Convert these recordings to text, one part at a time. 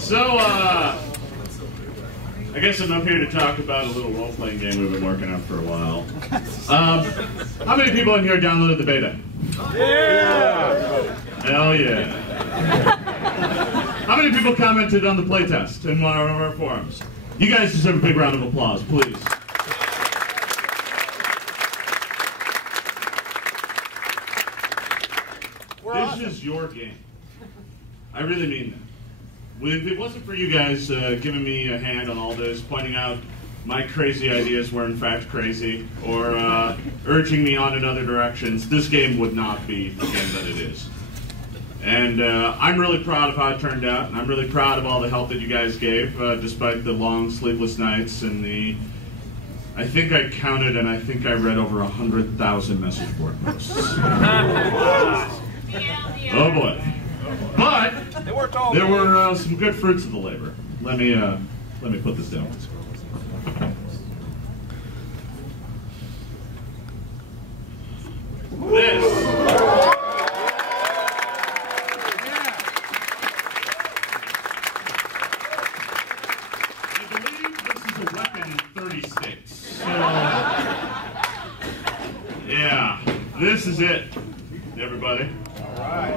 So, I guess I'm up here to talk about a little role-playing game we've been working on for a while. How many people in here downloaded the beta? Yeah! Hell yeah. How many people commented on the playtest in one of our forums? You guys deserve a big round of applause, please. This is your game. I really mean that. If it wasn't for you guys giving me a hand on all this, pointing out my crazy ideas were in fact crazy, or urging me on in other directions, this game would not be the game that it is. And I'm really proud of how it turned out, and I'm really proud of all the help that you guys gave, despite the long sleepless nights and the... I think I counted, and I think I read over 100,000 message board posts. Oh boy. But there were some good fruits of the labor. Let me put this down. This. I believe this is a weapon in 30 states. So, yeah, this is it, everybody. All right.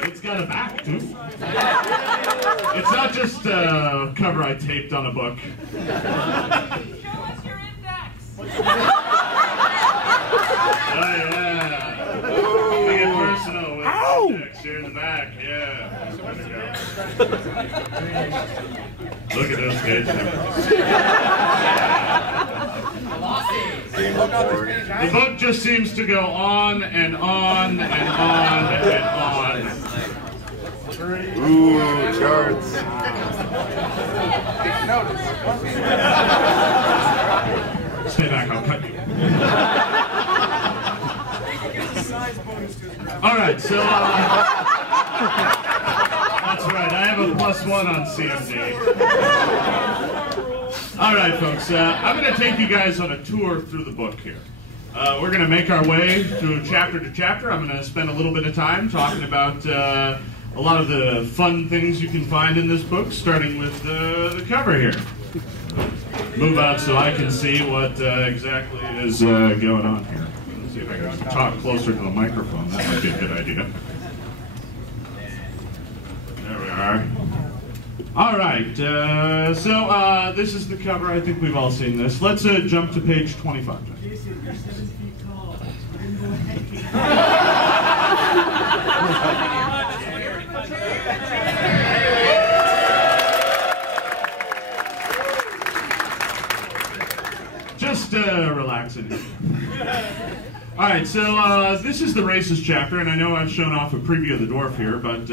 It's got a back, too. It's not just a cover I taped on a book. Show us your index. Oh, yeah. Make it personal with the index here in the back. Yeah. Look at those kids. The book just seems to go on and on and on and on. Ooh, charts. Stay back, I'll cut you. Alright, so that's right, I have a +1 on CMD. Alright folks, I'm going to take you guys on a tour through the book here. We're going to make our way through chapter to chapter. I'm going to spend a little bit of time talking about a lot of the fun things you can find in this book, starting with the cover here. Move out so I can see what exactly is going on here. Let's see if I can talk closer to the microphone. That might be a good idea. There we are. All right, so this is the cover. I think we've all seen this. Let's jump to page 25. Jason, you're 7 feet tall. Just relaxing. All right, so this is the races chapter, and I know I've shown off a preview of the dwarf here, but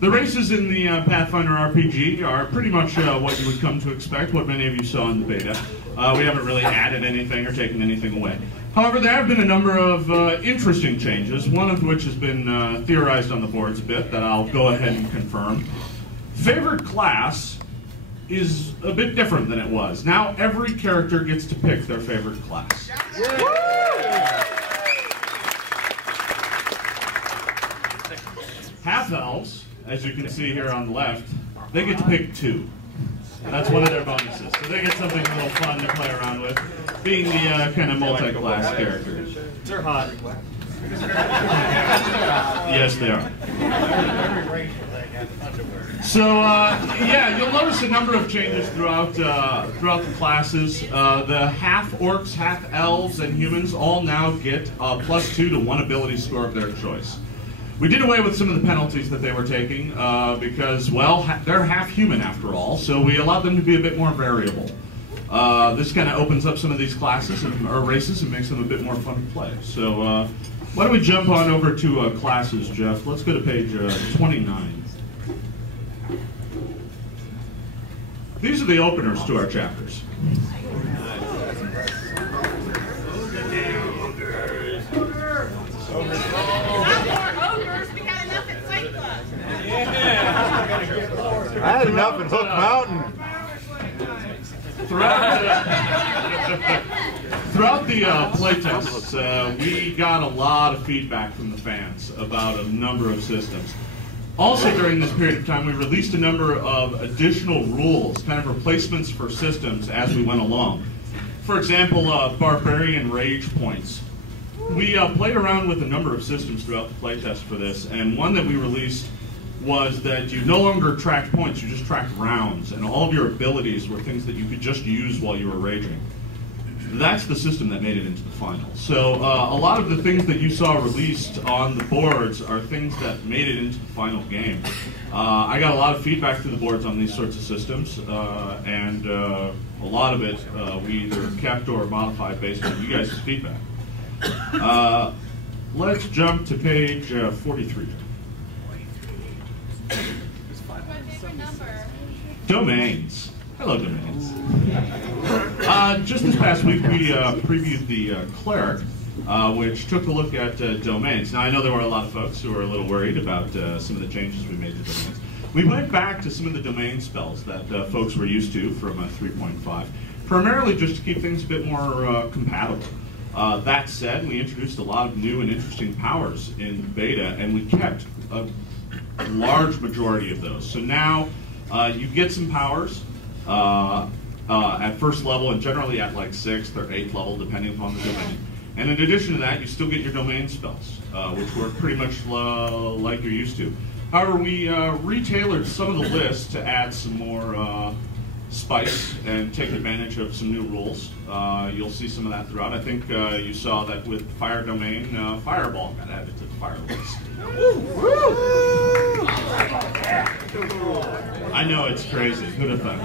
the races in the Pathfinder RPG are pretty much what you would come to expect, what many of you saw in the beta. We haven't really added anything or taken anything away. However, there have been a number of interesting changes, one of which has been theorized on the boards a bit that I'll go ahead and confirm. Favorite class is a bit different than it was. Now every character gets to pick their favorite class. Half-elves, as you can see here on the left, they get to pick 2. That's one of their bonuses. So they get something a little fun to play around with, being the kind of multi-class characters. They're hot. Yes, they are. So, yeah, you'll notice a number of changes throughout the classes. The half-orcs, half-elves, and humans all now get a +2 to 1 ability score of their choice. We did away with some of the penalties that they were taking because, well, they're half-human after all, so we allowed them to be a bit more variable. This kind of opens up some of these classes or races and makes them a bit more fun to play. So, why don't we jump on over to classes, Jeff? Let's go to page 29. These are the openers to our chapters. I had enough in Hook Mountain. Throughout the playtests, we got a lot of feedback from the fans about a number of systems. Also during this period of time, we released a number of additional rules, kind of replacements for systems as we went along. For example, Barbarian Rage Points. We played around with a number of systems throughout the playtest for this, and one that we released was that you no longer tracked points, you just tracked rounds, and all of your abilities were things that you could just use while you were raging. That's the system that made it into the final. So a lot of the things that you saw released on the boards are things that made it into the final game. I got a lot of feedback through the boards on these sorts of systems, and a lot of it we either kept or modified based on you guys' feedback. Let's jump to page 43. What favorite number? Domains. Hello, domains. Just this past week, we previewed the Cleric, which took a look at domains. Now, I know there were a lot of folks who were a little worried about some of the changes we made to domains. We went back to some of the domain spells that folks were used to from 3.5, primarily just to keep things a bit more compatible. That said, we introduced a lot of new and interesting powers in beta, and we kept a large majority of those. So now you get some powers at first level, and generally at like 6th or 8th level, depending upon the domain. And in addition to that, you still get your domain spells, which work pretty much like you're used to. However, we retailored some of the lists to add some more spice and take advantage of some new rules. You'll see some of that throughout. I think you saw that with Fire Domain, Fireball got added to the fire list. I know, it's crazy. Who'd have thought?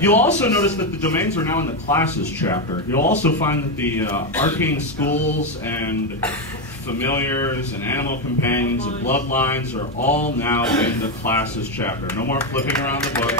You'll also notice that the domains are now in the classes chapter. You'll also find that the arcane schools and familiars and animal companions and bloodlines are all now in the classes chapter. No more flipping around the book.